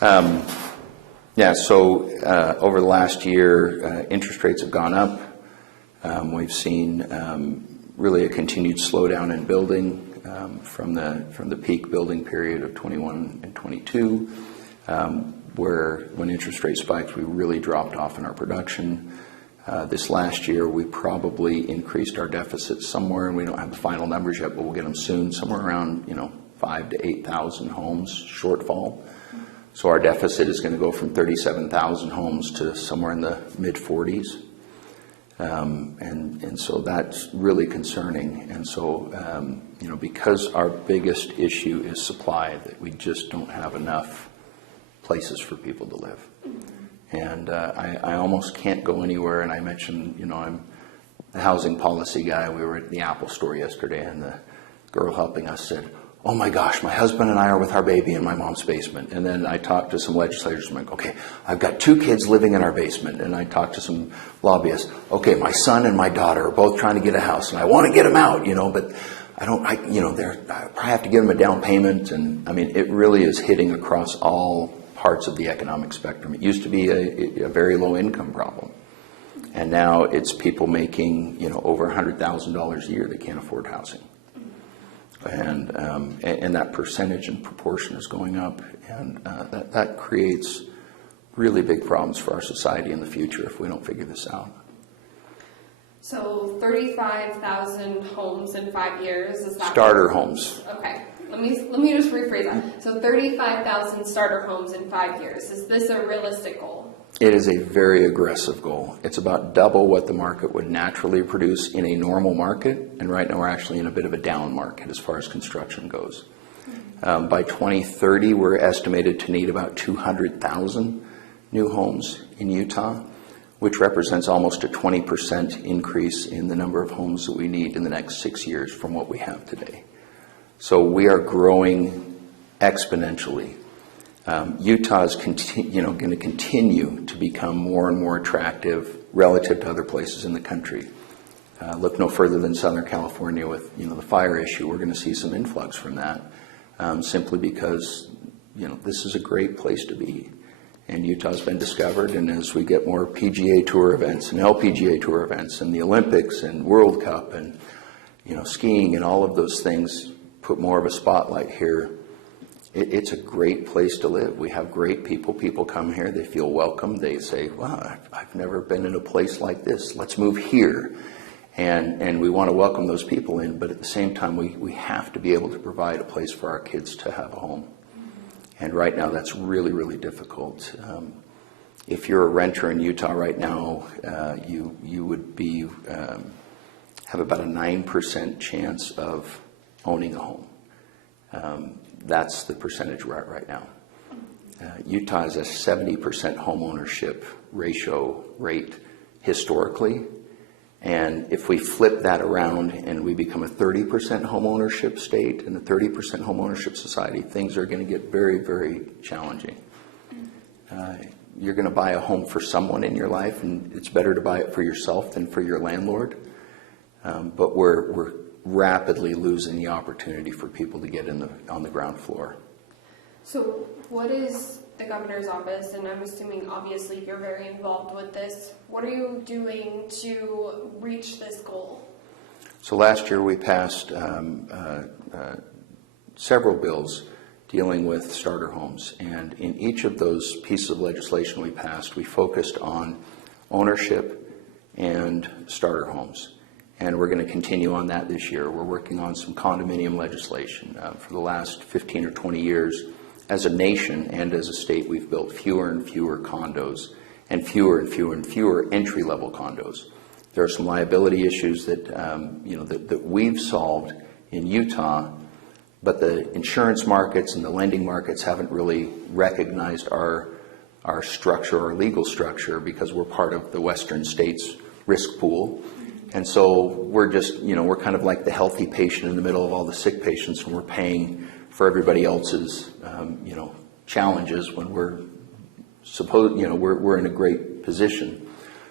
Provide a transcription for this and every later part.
Yeah, so over the last year, interest rates have gone up. We've seen really a continued slowdown in building from the peak building period of 21 and 22, where when interest rates spiked, we really dropped off in our production. This last year, we probably increased our deficit somewhere, and we don't have the final numbers yet, but we'll get them soon, somewhere around 5,000 to 8,000 homes shortfall. So our deficit is going to go from 37,000 homes to somewhere in the mid-40s. And so that's really concerning. And so, because our biggest issue is supply, that we just don't have enough places for people to live. And I almost can't go anywhere. And I mentioned, I'm the housing policy guy. We were at the Apple store yesterday, and the girl helping us said, "Oh my gosh, my husband and I are with our baby in my mom's basement." And then I talked to some legislators. I'm like, "Okay, I've got 2 kids living in our basement." And I talked to some lobbyists. "Okay, my son and my daughter are both trying to get a house, and I want to get them out, but I probably have to give them a down payment." And I mean, it really is hitting across all parts of the economic spectrum. It used to be a very low income problem. And now it's people making, over $100,000 a year that can't afford housing. And that percentage and proportion is going up, and that creates really big problems for our society in the future if we don't figure this out. So 35,000 homes in 5 years, is that starter homes? Okay, let me just rephrase that. So 35,000 starter homes in 5 years. Is this a realistic goal? It is a very aggressive goal. It's about double what the market would naturally produce in a normal market, and right now we're actually in a bit of a down market as far as construction goes. By 2030, we're estimated to need about 200,000 new homes in Utah, which represents almost a 20% increase in the number of homes that we need in the next 6 years from what we have today. So we are growing exponentially. Utah is going to continue to become more and more attractive relative to other places in the country. Look no further than Southern California with the fire issue. We're going to see some influx from that, simply because this is a great place to be, and Utah's been discovered. And as we get more PGA Tour events and LPGA Tour events and the Olympics and World Cup and skiing and all of those things put more of a spotlight here. It's a great place to live. We have great people. People come here. They feel welcome. They say, "Wow, I've never been in a place like this. Let's move here." And we want to welcome those people in. But at the same time, we have to be able to provide a place for our kids to have a home. And right now, that's really, really difficult. If you're a renter in Utah right now, you would be have about a 9% chance of owning a home. That's the percentage we're at right now. Utah has a 70% home ownership rate historically. And if we flip that around and we become a 30% home ownership state and a 30% home ownership society, things are going to get very, very challenging. You're going to buy a home for someone in your life, and it's better to buy it for yourself than for your landlord. But we're rapidly losing the opportunity for people to get on the ground floor. So what is the governor's office, and I'm assuming obviously you're very involved with this, what are you doing to reach this goal? So last year we passed several bills dealing with starter homes, and in each of those pieces of legislation we passed, we focused on ownership and starter homes. And we're going to continue on that this year. We're working on some condominium legislation. For the last 15 or 20 years, as a nation and as a state, we've built fewer and fewer condos and fewer and fewer and fewer entry-level condos. There are some liability issues that that we've solved in Utah, but the insurance markets and the lending markets haven't really recognized our structure, our legal structure, because we're part of the Western states risk pool. And so we're just, we're kind of like the healthy patient in the middle of all the sick patients, and we're paying for everybody else's, challenges when we're we're in a great position.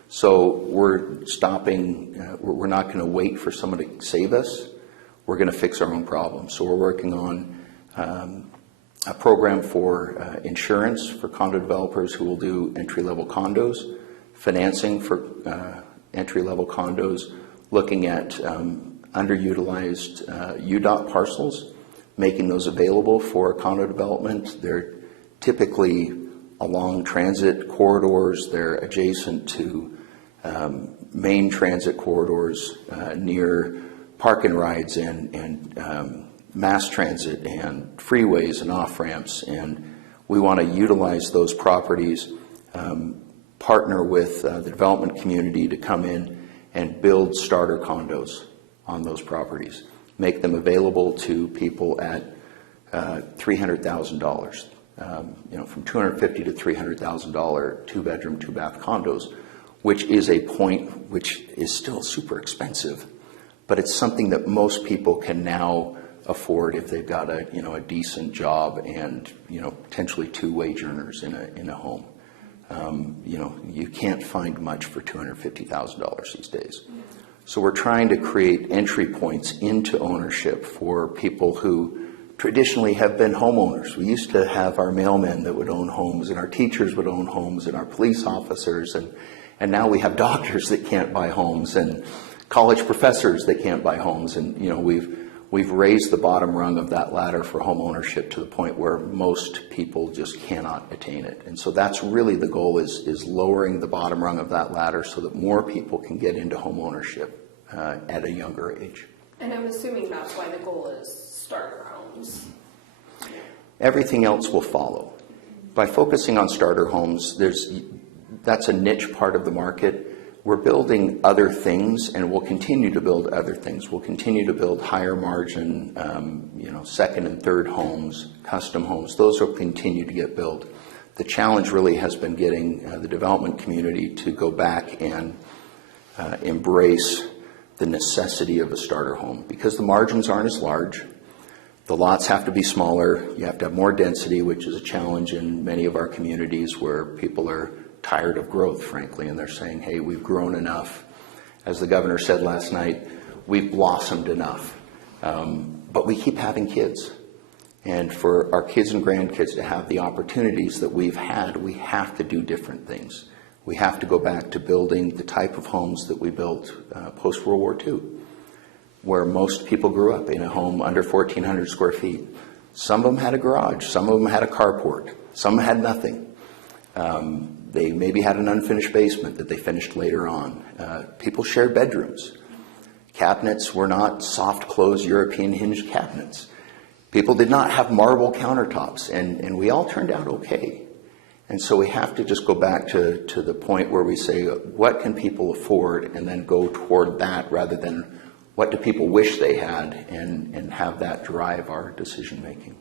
So we're stopping, we're not going to wait for someone to save us. We're going to fix our own problems. So we're working on a program for insurance for condo developers who will do entry-level condos, financing for entry-level condos, looking at underutilized UDOT parcels, making those available for condo development. They're typically along transit corridors. They're adjacent to main transit corridors near park and rides and mass transit and freeways and off-ramps. And we want to utilize those properties, partner with the development community to come in and build starter condos on those properties, make them available to people at $300,000, from $250,000 to $300,000 two-bedroom, two-bath condos, which is a point which is still super expensive, but it's something that most people can now afford if they've got a decent job and potentially two wage earners in a home. You can't find much for $250,000 these days. So we're trying to create entry points into ownership for people who traditionally have been homeowners. We used to have our mailmen that would own homes, and our teachers would own homes, and our police officers, and now we have doctors that can't buy homes, and college professors that can't buy homes, and we've raised the bottom rung of that ladder for home ownership to the point where most people just cannot attain it. And so that's really the goal, is lowering the bottom rung of that ladder so that more people can get into home ownership at a younger age. And I'm assuming that's why the goal is starter homes. Everything else will follow. By focusing on starter homes, that's a niche part of the market. We're building other things, and we'll continue to build other things. We'll continue to build higher margin, second and third homes, custom homes. Those will continue to get built. The challenge really has been getting the development community to go back and embrace the necessity of a starter home, because the margins aren't as large. The lots have to be smaller. You have to have more density, which is a challenge in many of our communities where people are tired of growth, frankly, and they're saying, hey, we've grown enough. As the governor said last night, we've blossomed enough. But we keep having kids. And for our kids and grandkids to have the opportunities that we've had, we have to do different things. We have to go back to building the type of homes that we built post-World War II, where most people grew up in a home under 1,400 square feet. Some of them had a garage. Some of them had a carport. Some had nothing. They maybe had an unfinished basement that they finished later on. People shared bedrooms. Cabinets were not soft-close European hinged cabinets. People did not have marble countertops, and we all turned out okay. And so we have to just go back to the point where we say, what can people afford, and then go toward that rather than what do people wish they had, and have that drive our decision making.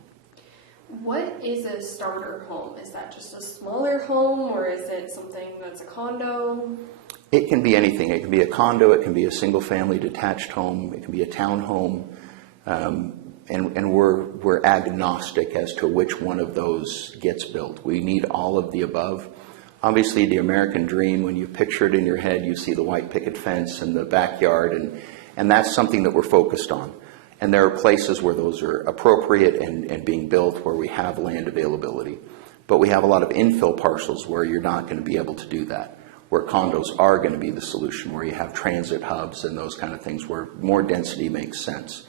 What is a starter home? Is that just a smaller home, or is it something that's a condo? It can be anything. It can be a condo, it can be a single-family detached home, it can be a townhome, and we're agnostic as to which one of those gets built. We need all of the above. Obviously, the American dream, when you picture it in your head, you see the white picket fence and the backyard, and that's something that we're focused on. And there are places where those are appropriate and being built where we have land availability. But we have a lot of infill parcels where you're not going to be able to do that, where condos are going to be the solution, where you have transit hubs and those kind of things where more density makes sense.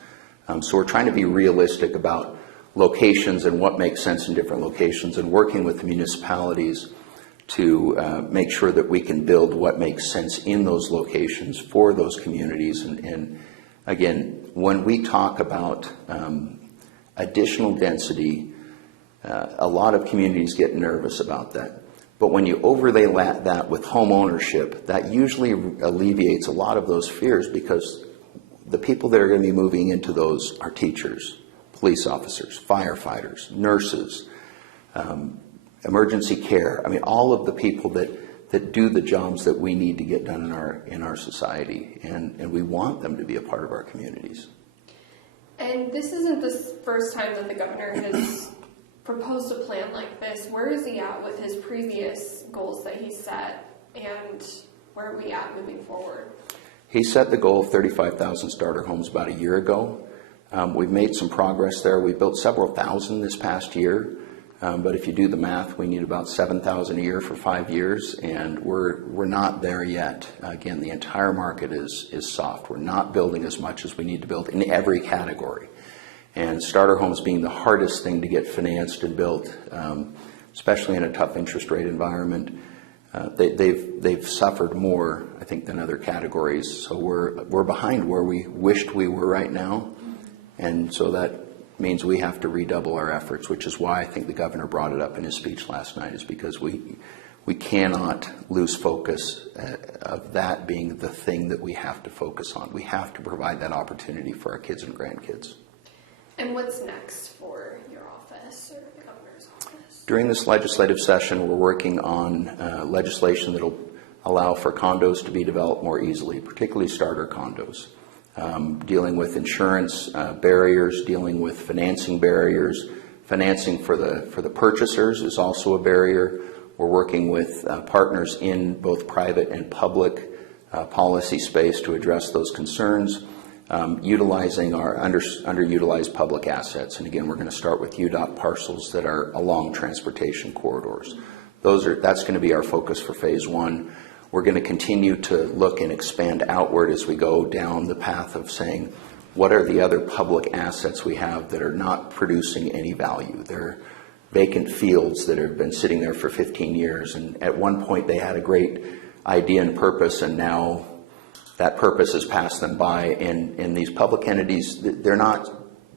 So we're trying to be realistic about locations and what makes sense in different locations, and working with the municipalities to make sure that we can build what makes sense in those locations for those communities. And again, when we talk about additional density, a lot of communities get nervous about that. But when you overlay that with home ownership, that usually alleviates a lot of those fears, because the people that are going to be moving into those are teachers, police officers, firefighters, nurses, emergency care. I mean, all of the people that do the jobs that we need to get done in our society, and we want them to be a part of our communities. And this isn't the first time that the governor has proposed a plan like this. Where is he at with his previous goals that he set, and where are we at moving forward? He set the goal of 35,000 starter homes about a year ago. We've made some progress there. We built several thousand this past year, but if you do the math, we need about 7,000 a year for 5 years, and we're not there yet. Again, the entire market is soft. We're not building as much as we need to build in every category. And starter homes being the hardest thing to get financed and built, especially in a tough interest rate environment, they've suffered more, I think, than other categories. So we're behind where we wished we were right now, and so that means we have to redouble our efforts, which is why I think the governor brought it up in his speech last night, is because we cannot lose focus of that being the thing that we have to focus on. We have to provide that opportunity for our kids and grandkids. And what's next for your office or the governor's office? During this legislative session, we're working on legislation that will allow for condos to be developed more easily, particularly starter condos. Dealing with insurance barriers, dealing with financing barriers. Financing for the purchasers is also a barrier. We're working with partners in both private and public policy space to address those concerns. Utilizing our underutilized public assets. And again, we're going to start with UDOT parcels that are along transportation corridors. That's going to be our focus for phase one. We're going to continue to look and expand outward as we go down the path of saying, what are the other public assets we have that are not producing any value? They're vacant fields that have been sitting there for 15 years. And at one point they had a great idea and purpose, and now that purpose has passed them by. And these public entities, they're not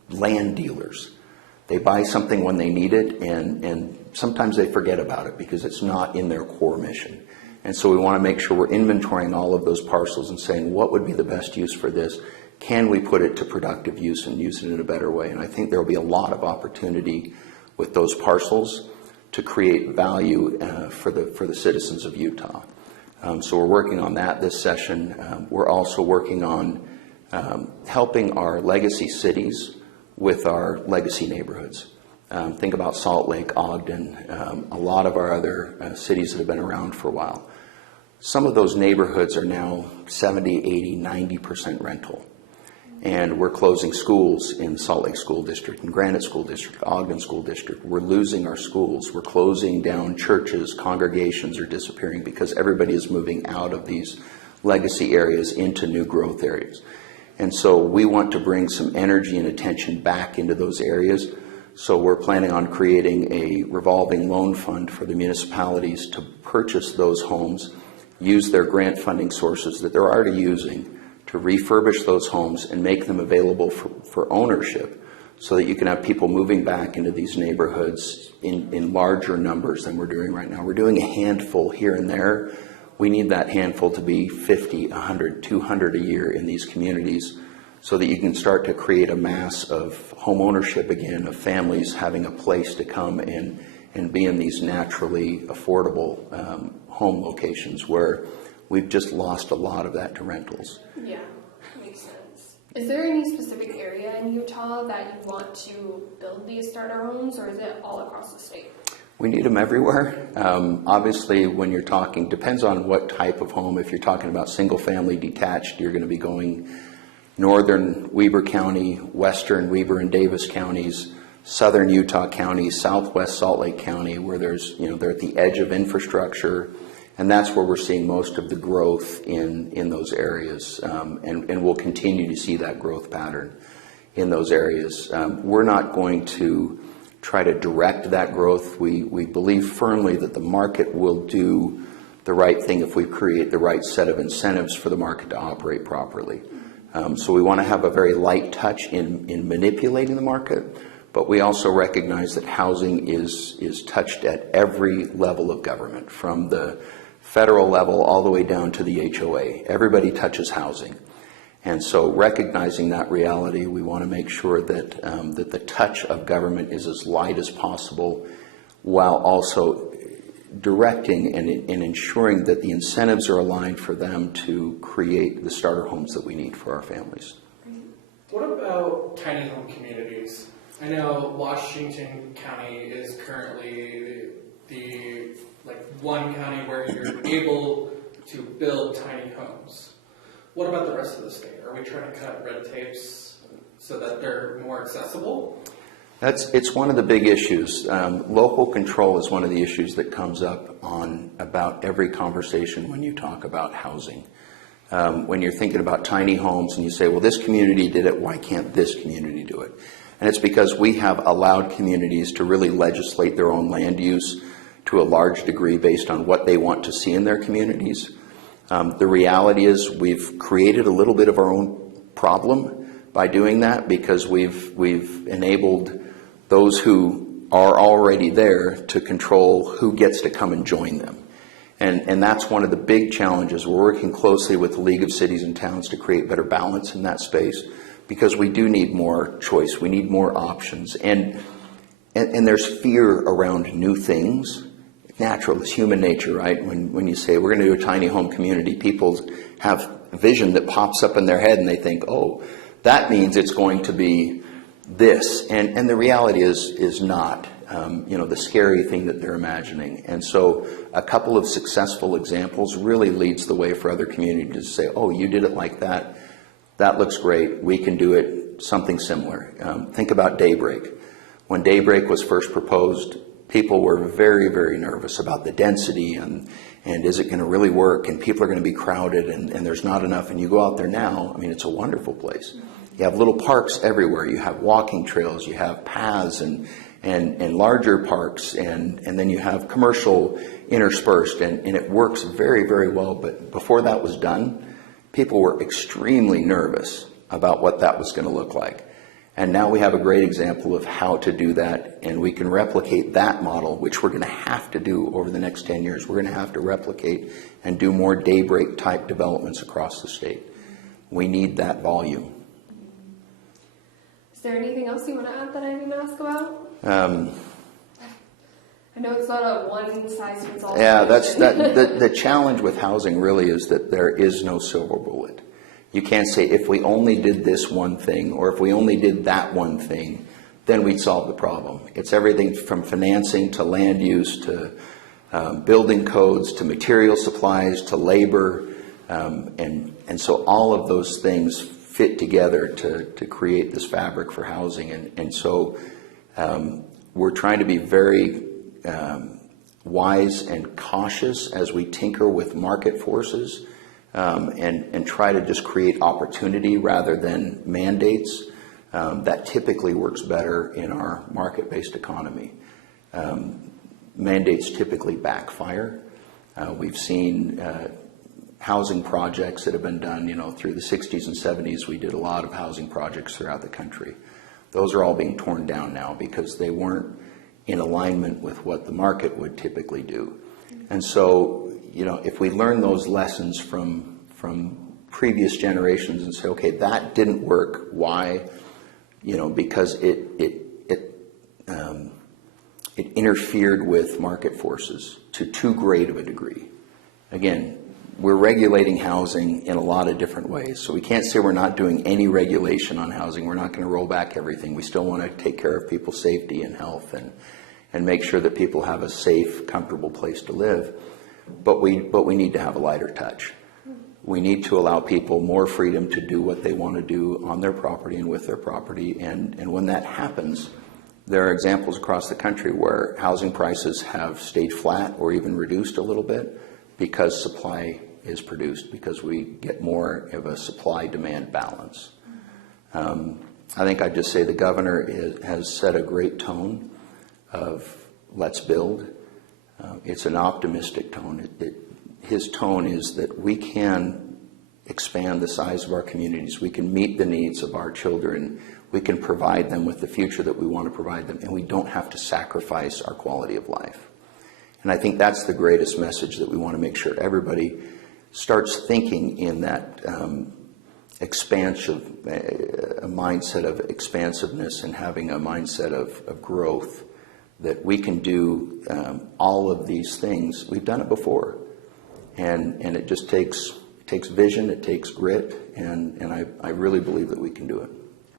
land dealers. They buy something when they need it, and sometimes they forget about it because it's not in their core mission. And so we want to make sure we're inventorying all of those parcels and saying, what would be the best use for this? Can we put it to productive use and use it in a better way? And I think there will be a lot of opportunity with those parcels to create value for the citizens of Utah. So we're working on that this session. We're also working on helping our legacy cities with our legacy neighborhoods. Think about Salt Lake, Ogden, a lot of our other cities that have been around for a while. Some of those neighborhoods are now 70, 80, 90% rental. And we're closing schools in Salt Lake School District, and Granite School District, Ogden School District. We're losing our schools. We're closing down churches. Congregations are disappearing because everybody is moving out of these legacy areas into new growth areas. And so we want to bring some energy and attention back into those areas. So we're planning on creating a revolving loan fund for the municipalities to purchase those homes, use their grant funding sources that they're already using to refurbish those homes and make them available for ownership, so that you can have people moving back into these neighborhoods in larger numbers than we're doing right now. We're doing a handful here and there. We need that handful to be 50, 100, 200 a year in these communities, so that you can start to create a mass of home ownership again, of families having a place to come and be in these naturally affordable home locations where we've just lost a lot of that to rentals. Yeah, makes sense. Is there any specific area in Utah that you want to build these starter homes, or is it all across the state? We need them everywhere. Obviously, when you're talking, depends on what type of home. If you're talking about single family detached, you're going to be going northern Weber County, western Weber and Davis counties, southern Utah counties, southwest Salt Lake County, where there's, they're at the edge of infrastructure. And that's where we're seeing most of the growth in those areas. And we'll continue to see that growth pattern in those areas. We're not going to try to direct that growth. We believe firmly that the market will do the right thing if we create the right set of incentives for the market to operate properly. So we want to have a very light touch in manipulating the market, but we also recognize that housing is touched at every level of government, from the federal level all the way down to the HOA. Everybody touches housing. And so recognizing that reality, we want to make sure that that the touch of government is as light as possible, while also directing and ensuring that the incentives are aligned for them to create the starter homes that we need for our families. What about tiny home communities? I know Washington County is currently the one county where you're able to build tiny homes. What about the rest of the state? Are we trying to cut red tapes so that they're more accessible? It's one of the big issues. Local control is one of the issues that comes up on about every conversation when you talk about housing. When you're thinking about tiny homes and you say, well, this community did it, why can't this community do it? And it's because we have allowed communities to really legislate their own land use to a large degree based on what they want to see in their communities. The reality is we've created a little bit of our own problem by doing that, because we've enabled those who are already there to control who gets to come and join them. And that's one of the big challenges. We're working closely with the League of Cities and Towns to create better balance in that space, because we do need more choice. We need more options. And there's fear around new things. Natural, it's human nature, right? When you say we're going to do a tiny home community, people have a vision that pops up in their head and they think, oh, that means it's going to be this. And the reality is not, the scary thing that they're imagining. And so a couple of successful examples really leads the way for other communities to say, oh, you did it like that. That looks great. We can do it something similar. Think about Daybreak. When Daybreak was first proposed, people were very, very nervous about the density and is it going to really work, and people are going to be crowded and there's not enough. And you go out there now, I mean, it's a wonderful place. You have little parks everywhere. You have walking trails, you have paths and larger parks, and then you have commercial interspersed, and it works very, very well. But before that was done, people were extremely nervous about what that was going to look like. And now we have a great example of how to do that, and we can replicate that model, which we're going to have to do over the next 10 years. We're going to have to replicate and do more Daybreak type developments across the state. We need that volume. Is there anything else you want to add that I didn't ask about? I know it's not a one-size-fits-all. Yeah, the challenge with housing really is that there is no silver bullet. You can't say, if we only did this one thing, or if we only did that one thing, then we'd solve the problem. It's everything from financing to land use to building codes to material supplies to labor. And so all of those things fit together to create this fabric for housing. And so we're trying to be very wise and cautious as we tinker with market forces. And try to just create opportunity rather than mandates. That typically works better in our market-based economy. Mandates typically backfire. We've seen housing projects that have been done, through the 60s and 70s. We did a lot of housing projects throughout the country. Those are all being torn down now because they weren't in alignment with what the market would typically do. And so, if we learn those lessons from previous generations and say, okay, that didn't work. Why? Because it interfered with market forces to too great of a degree. Again, we're regulating housing in a lot of different ways. So we can't say we're not doing any regulation on housing. We're not going to roll back everything. We still want to take care of people's safety and health and make sure that people have a safe, comfortable place to live. But we need to have a lighter touch. We need to allow people more freedom to do what they want to do on their property and with their property. And when that happens, there are examples across the country where housing prices have stayed flat or even reduced a little bit because supply is produced, because we get more of a supply-demand balance. I think I'd just say the governor has set a great tone of let's build. It's an optimistic tone. His tone is that we can expand the size of our communities. We can meet the needs of our children. We can provide them with the future that we want to provide them, and we don't have to sacrifice our quality of life. And I think that's the greatest message that we want to make sure everybody starts thinking in that expansive, a mindset of expansiveness and having a mindset of growth, that we can do all of these things. We've done it before. And it just takes vision, it takes grit, and I really believe that we can do it.